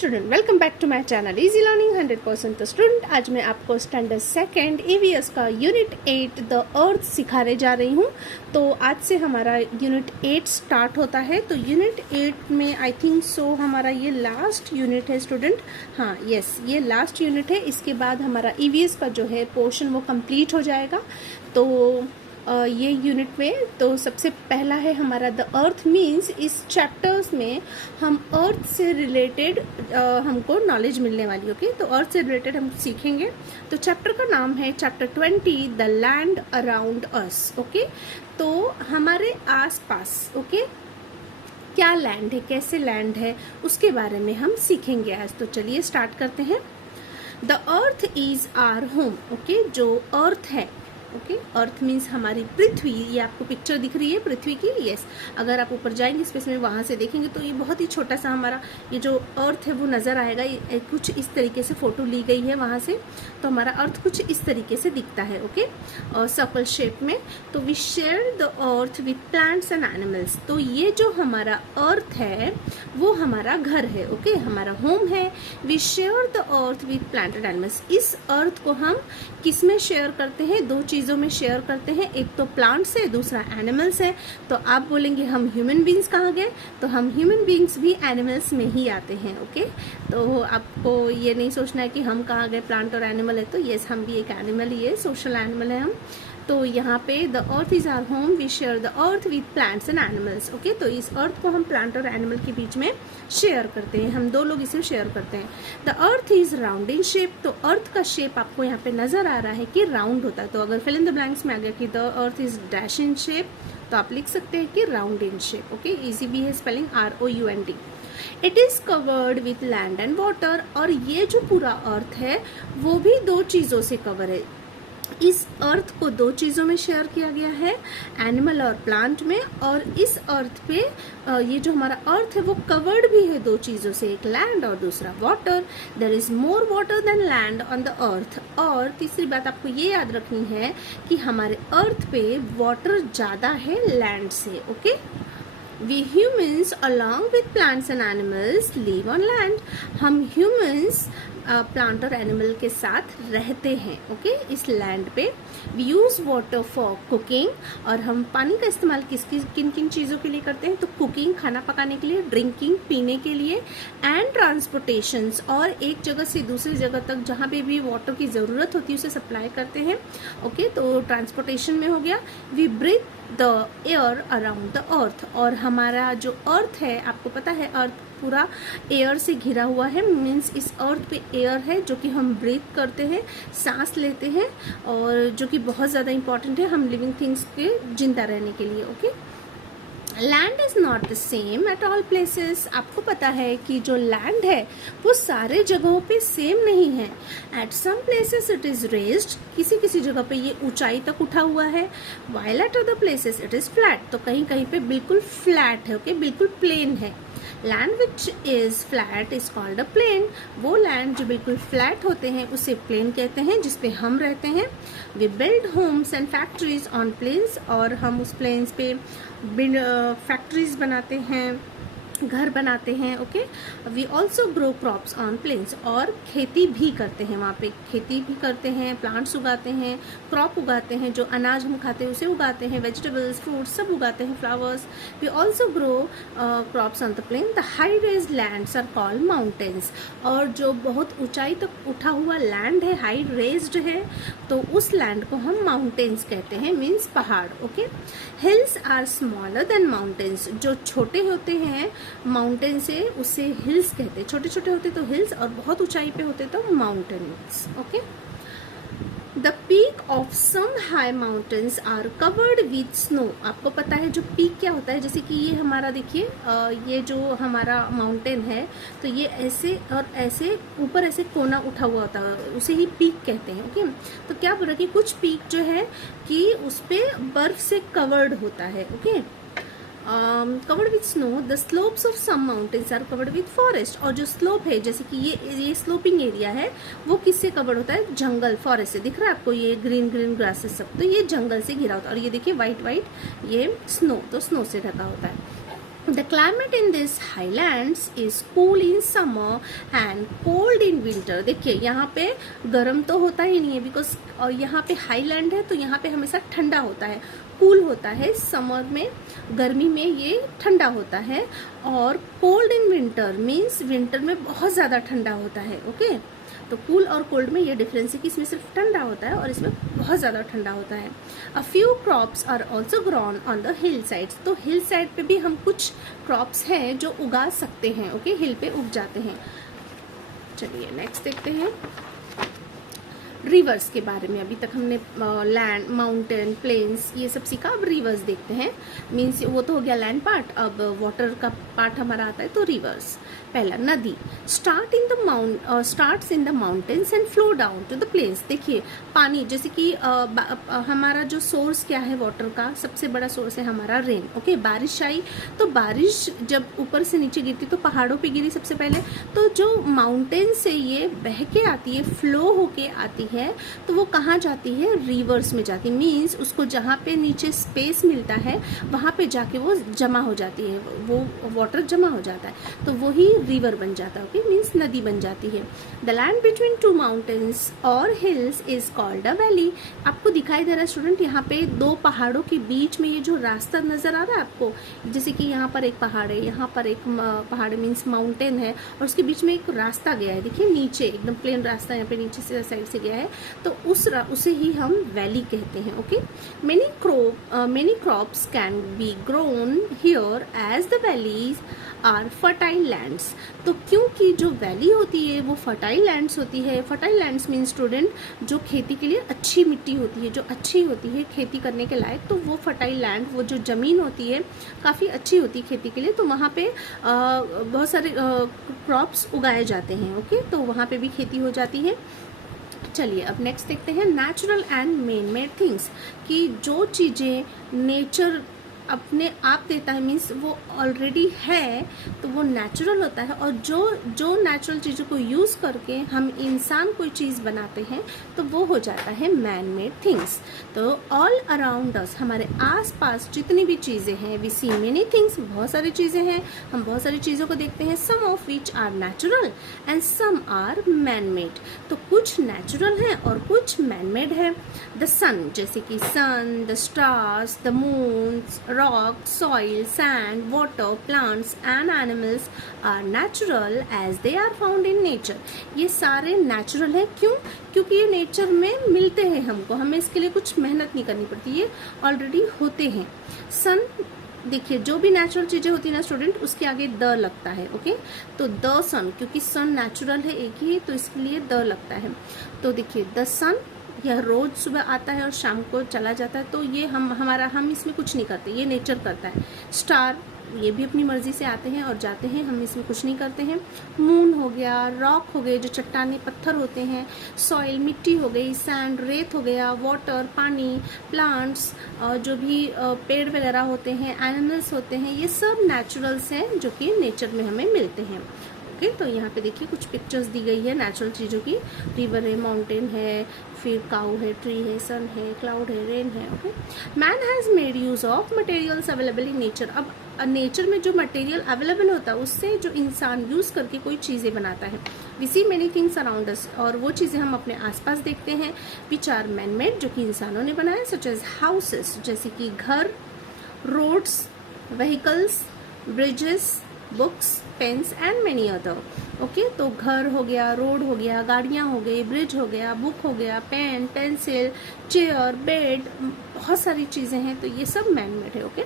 Student, welcome back to my channel easy learning 100%। तो student, आज मैं आपको स्टैंडर्ड सेकेंड ईवीएस का यूनिट 8 द अर्थ सिखाने जा रही हूँ। तो आज से हमारा यूनिट 8 स्टार्ट होता है। तो यूनिट 8 में आई थिंक सो हमारा ये लास्ट यूनिट है स्टूडेंट। हाँ यस, ये लास्ट यूनिट है। इसके बाद हमारा ईवीएस का जो है पोर्शन वो कंप्लीट हो जाएगा। तो ये यूनिट में तो सबसे पहला है हमारा द अर्थ मीन्स। इस चैप्टर्स में हम अर्थ से रिलेटेड हमको नॉलेज मिलने वाली। ओके, तो अर्थ से रिलेटेड हम सीखेंगे। तो चैप्टर का नाम है chapter 20 the land around us. Okay, तो हमारे आसपास ओके क्या लैंड है, कैसे लैंड है, उसके बारे में हम सीखेंगे आज। तो चलिए स्टार्ट करते हैं। The earth is our home. Okay, जो अर्थ है ओके, अर्थ मीन्स हमारी पृथ्वी। ये आपको पिक्चर दिख रही है पृथ्वी की। यस, अगर आप ऊपर जाएंगे स्पेस में, वहाँ से देखेंगे तो ये बहुत ही छोटा सा हमारा ये जो अर्थ है वो नज़र आएगा। ये कुछ इस तरीके से फोटो ली गई है वहाँ से। तो हमारा अर्थ कुछ इस तरीके से दिखता है ओके, और सर्कल शेप में। तो we share the earth with plants and animals. तो ये जो हमारा अर्थ है वो हमारा घर है ओके, हमारा होम है। We share the earth with plant and animals. इस अर्थ को हम किस में शेयर करते हैं? दो चीज़ों में शेयर करते हैं, एक तो प्लांट्स है, दूसरा एनिमल्स है। तो आप बोलेंगे हम ह्यूमन बींग्स कहाँ गए? तो हम ह्यूमन बींग्स भी एनिमल्स में ही आते हैं ओके। तो आपको ये नहीं सोचना है कि हम कहाँ गए, प्लांट और एनिमल है। तो यस, हम भी एक एनिमल ही है, सोशल एनिमल है हम। तो यहाँ पे the earth is our home, we share the earth with plants and animals okay. तो इस अर्थ को हम प्लांट और एनिमल के बीच में शेयर करते हैं, हम दो लोग इसे शेयर करते हैं। The earth is round in shape. तो अर्थ का शेप आपको यहाँ पे नजर आ रहा है कि राउंड होता है। तो अगर फिल इन द ब्लैंक्स में आ गया कि the earth is dash in shape, तो आप लिख सकते हैं कि round in shape okay. Easy भी है spelling, ROUND। It is covered with land and water. और ये जो पूरा अर्थ है वो भी दो चीजों से कवर है। इस अर्थ को दो चीज़ों में शेयर किया गया है, एनिमल और प्लांट में। और इस अर्थ पे ये जो हमारा अर्थ है वो कवर्ड भी है दो चीज़ों से, एक लैंड और दूसरा water. There is more water than land on the earth. और तीसरी बात आपको ये याद रखनी है कि हमारे अर्थ पे वाटर ज़्यादा है लैंड से okay. We humans along with plants and animals live on land. हम humans प्लांट और एनिमल के साथ रहते हैं ओके इस लैंड पे। We use water for cooking. और हम पानी का इस्तेमाल किन किन चीज़ों के लिए करते हैं? तो कुकिंग, खाना पकाने के लिए, ड्रिंकिंग, पीने के लिए, एंड ट्रांसपोर्टेशंस। और एक जगह से दूसरी जगह तक जहाँ पे भी वाटर की ज़रूरत होती है उसे सप्लाई करते हैं ओके। तो ट्रांसपोर्टेशन में हो गया। We breathe the air around the earth. और हमारा जो अर्थ है, आपको पता है अर्थ पूरा एयर से घिरा हुआ है। मीन्स इस अर्थ पे एयर है जो कि हम ब्रीथ करते हैं, सांस लेते हैं, और जो कि बहुत ज़्यादा इंपॉर्टेंट है हम लिविंग थिंग्स के जिंदा रहने के लिए okay. Land is not the same at all places. आपको पता है कि जो लैंड है वो सारे जगहों पे सेम नहीं है। At some places it is raised. किसी किसी जगह पे ये ऊंचाई तक उठा हुआ है। While at other places it is flat. तो कहीं कहीं पे बिल्कुल फ्लैट है ओके, बिल्कुल प्लेन है। Land which is flat is called a plain. वो लैंड जो बिल्कुल फ्लैट होते हैं उसे प्लेन कहते हैं, जिसपे हम रहते हैं। We build homes and factories on plains. और हम उस प्लेन्स पे फैक्ट्रीज बनाते हैं, घर बनाते हैं okay. We also grow crops on plains. और खेती भी करते हैं, वहाँ पे खेती भी करते हैं, प्लांट्स उगाते हैं, क्रॉप उगाते हैं, जो अनाज हम खाते हैं उसे उगाते हैं, वेजिटेबल्स, फ्रूट्स सब उगाते हैं, flowers. We also grow crops on the plain. The high raised lands are called mountains. और जो बहुत ऊंचाई तक उठा हुआ लैंड है, हाई रेज्ड है, तो उस लैंड को हम माउंटेन्स कहते हैं, मीन्स पहाड़ okay. Hills are smaller than mountains. जो छोटे होते हैं माउंटेन से उसे हिल्स कहते हैं। छोटे छोटे होते तो हिल्स, और बहुत ऊंचाई पे होते तो mountains okay. The peak of some high mountains are covered with snow. आपको पता है जो पीक क्या होता है? जैसे कि ये हमारा देखिए, ये जो हमारा माउंटेन है तो ये ऐसे और ऐसे ऊपर ऐसे कोना उठा हुआ होता है, उसे ही पीक कहते हैं ओके। तो क्या बोला कि कुछ पीक जो है कि उस पे बर्फ से कवर्ड होता है okay. Covered with snow. The slopes of some mountains are covered with forest. और जो स्लोप है, जैसे कि ये स्लोपिंग एरिया है, वो किससे कवर्ड होता है? जंगल, फॉरेस्ट से। दिख रहा है आपको ये ग्रीन ग्रीन ग्रासेस सब, तो ये जंगल से घिरा होता है। और ये देखिए वाइट वाइट, ये स्नो, तो स्नो से ढका होता है। The climate in these highlands is cool in summer and cold in winter. देखिए यहाँ पे गर्म तो होता ही नहीं है बिकॉज यहाँ पे हाईलैंड है तो यहाँ पे हमेशा ठंडा होता है, कूल होता है। समर में, गर्मी में ये ठंडा होता है। और cold in winter means winter में बहुत ज़्यादा ठंडा होता है। ओके, तो कूल और कोल्ड में ये डिफरेंस है कि इसमें सिर्फ ठंडा होता है और इसमें बहुत ज़्यादा ठंडा होता है। A few crops are also grown on the hill sides. तो हिल साइड पे भी हम कुछ क्रॉप्स हैं जो उगा सकते हैं। ओके, हिल पे उग जाते हैं। चलिए नेक्स्ट देखते हैं रिवर्स के बारे में। अभी तक हमने लैंड, माउंटेन, प्लेन्स ये सब सीखा। अब रिवर्स देखते हैं। मीन्स वो तो हो गया लैंड पार्ट, अब वाटर का पार्ट हमारा आता है। तो रिवर्स, पहला नदी starts in the mountains and flow down to the plains. देखिए पानी, जैसे कि हमारा जो सोर्स क्या है वाटर का, सबसे बड़ा सोर्स है हमारा रेन। ओके, बारिश आई तो बारिश जब ऊपर से नीचे गिरती तो पहाड़ों पे गिरी सबसे पहले। तो जो माउंटेन से ये बह के आती है, फ्लो होके आती है, तो वो कहाँ जाती है? रिवर्स में जाती है। मीन्स उसको जहाँ पे नीचे स्पेस मिलता है वहाँ पे जाके वो जमा हो जाती है, वो वाटर जमा हो जाता है, तो वही रिवर बन जाता है। ओके, मीन्स नदी बन जाती है। The land between two mountains और hills is called a valley. आपको दिखाई दे रहा है स्टूडेंट, यहाँ पे दो पहाड़ों के बीच में ये जो रास्ता नजर आ रहा है आपको, जैसे कि यहाँ पर एक पहाड़ है, यहाँ पर एक पहाड़ मीन्स माउंटेन है, और उसके बीच में एक रास्ता गया है। देखिए नीचे एकदम प्लेन रास्ता यहाँ पे नीचे से साइड से गया है, तो उसे ही हम वैली कहते हैं। Okay, many crops can be grown here as the valleys are fertile lands. तो क्योंकि जो वैली होती है वो फर्टाइल लैंड्स होती है। फर्टाइल लैंड्स मीन स्टूडेंट जो खेती के लिए अच्छी मिट्टी होती है, जो अच्छी होती है खेती करने के लायक, तो वो फर्टाइल लैंड, वो जो ज़मीन होती है काफ़ी अच्छी होती है खेती के लिए, तो वहाँ पे बहुत सारे क्रॉप्स उगाए जाते हैं। ओके, तो वहाँ पे भी खेती हो जाती है। चलिए अब नेक्स्ट देखते हैं natural and man made things, कि जो चीज़ें नेचर अपने आप देता है, मीन्स वो ऑलरेडी है तो वो नेचुरल होता है, और जो नेचुरल चीज़ों को यूज़ करके हम इंसान कोई चीज़ बनाते हैं तो वो हो जाता है मैन मेड थिंग्स। तो ऑल अराउंड अस, हमारे आस पास जितनी भी चीज़ें हैं, वी सी मेनी थिंग्स, बहुत सारी चीज़ें हैं, हम बहुत सारी चीज़ों को देखते हैं। Some of which are natural and some are man made. तो कुछ नेचुरल है और कुछ मैन मेड है। द सन, जैसे कि sun, the stars, the moon, rock, soil, sand, water, plants and animals are natural as they are found in nature. ये सारे नेचुरल है। क्यों? क्योंकि ये नेचर में मिलते हैं हमको, हमें इसके लिए कुछ मेहनत नहीं करनी पड़ती, ये ऑलरेडी होते हैं। सन, देखिए जो भी नेचुरल चीज़ें होती है ना स्टूडेंट, उसके आगे द लगता है। ओके, तो द सन, क्योंकि सन नेचुरल है एक ही, तो इसके लिए द लगता है। तो देखिए द सन, यह रोज सुबह आता है और शाम को चला जाता है, तो ये हम इसमें कुछ नहीं करते, ये नेचर करता है। स्टार, ये भी अपनी मर्जी से आते हैं और जाते हैं, हम इसमें कुछ नहीं करते हैं। मून हो गया, रॉक हो गए जो चट्टाने पत्थर होते हैं, सॉइल मिट्टी हो गई, सैंड रेत हो गया, वाटर पानी, प्लांट्स जो भी पेड़ वगैरह होते हैं, एनिमल्स होते हैं, ये सब नेचुरल्स हैं जो कि नेचर में हमें मिलते हैं। ओके, तो यहाँ पे देखिए कुछ पिक्चर्स दी गई है नेचुरल चीज़ों की। रिवर है, माउंटेन है, फिर काऊ है, ट्री है, सन है, क्लाउड है, रेन है। Okay, man has made use of materials available in nature. अब नेचर में जो मटेरियल अवेलेबल होता है उससे जो इंसान यूज़ करके कोई चीज़ें बनाता है। We see many things around us, और वो चीज़ें हम अपने आसपास देखते हैं, विच आर मैन मेड, जो कि इंसानों ने बनाए, सच एज हाउसेस, जैसे कि घर, roads, vehicles, bridges, books, pens and many other. Okay, तो घर हो गया, रोड हो गया, गाड़ियाँ हो गई, ब्रिज हो गया, बुक हो गया, पेन, पेंसिल, चेयर, बेड, बहुत सारी चीज़ें हैं, तो ये सब मैन मेड है। ओके,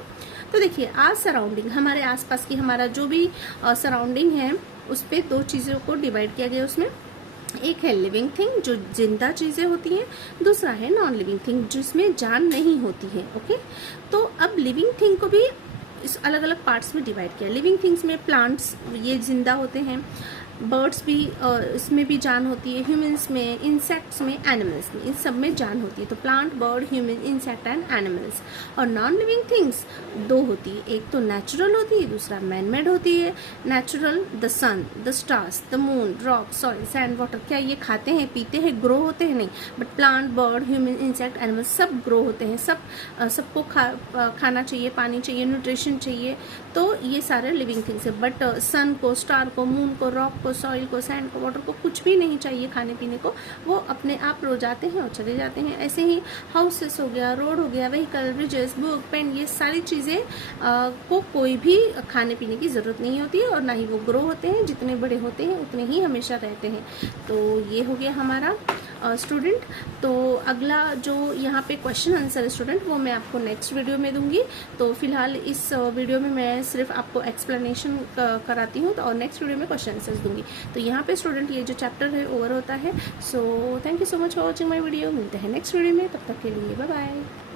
तो देखिए आज सराउंडिंग, हमारे आसपास की हमारा जो भी सराउंडिंग है उस पर दो चीज़ों को डिवाइड किया गया। उसमें एक है लिविंग थिंग, जो जिंदा चीज़ें होती हैं, दूसरा है नॉन लिविंग थिंग, जिसमें जान नहीं होती है। ओके, तो अब लिविंग थिंग को भी इस अलग अलग पार्ट्स में डिवाइड किया। लिविंग थिंग्स में प्लांट्स, ये जिंदा होते हैं, बर्ड्स भी इसमें भी जान होती है, ह्यूमंस में, इंसेक्ट्स में, एनिमल्स में, इन सब में जान होती है। तो plant, bird, human, insect and animals. और नॉन लिविंग थिंग्स दो होती है, एक तो नेचुरल होती है, दूसरा मैन मेड होती है। Natural, the sun, the stars, the moon, rock, soil, sand, water. क्या ये खाते हैं, पीते हैं, ग्रो होते हैं? नहीं। But plant, bird, human, insect, animals सब ग्रो होते हैं, सबको खाना चाहिए, पानी चाहिए, न्यूट्रिशन चाहिए। तो ये सारे लिविंग थिंग्स है। बट सन को, स्टार को, मून को, रॉक को, सॉइल को, सैंड को, वाटर को कुछ भी नहीं चाहिए खाने पीने को, वो अपने आप रो जाते हैं और चले जाते हैं। ऐसे ही हाउसेस हो गया, रोड हो गया, व्हीकल, ब्रिजेस, बुक, पेन, ये सारी चीज़ें को कोई भी खाने पीने की ज़रूरत नहीं होती है और ना ही वो ग्रो होते हैं। जितने बड़े होते हैं उतने ही हमेशा रहते हैं। तो ये हो गया हमारा स्टूडेंट। तो अगला जो यहाँ पे क्वेश्चन आंसर स्टूडेंट, वो मैं आपको नेक्स्ट वीडियो में दूंगी। तो फिलहाल इस वीडियो में मैं सिर्फ आपको एक्सप्लेनेशन कराती हूँ, तो और नेक्स्ट वीडियो में क्वेश्चन आंसर्स दूंगी। तो यहाँ पे स्टूडेंट ये जो चैप्टर है ओवर होता है। So thank you so much for watching my video. मिलते हैं नेक्स्ट वीडियो में, तब तक के लिए बाय बाय।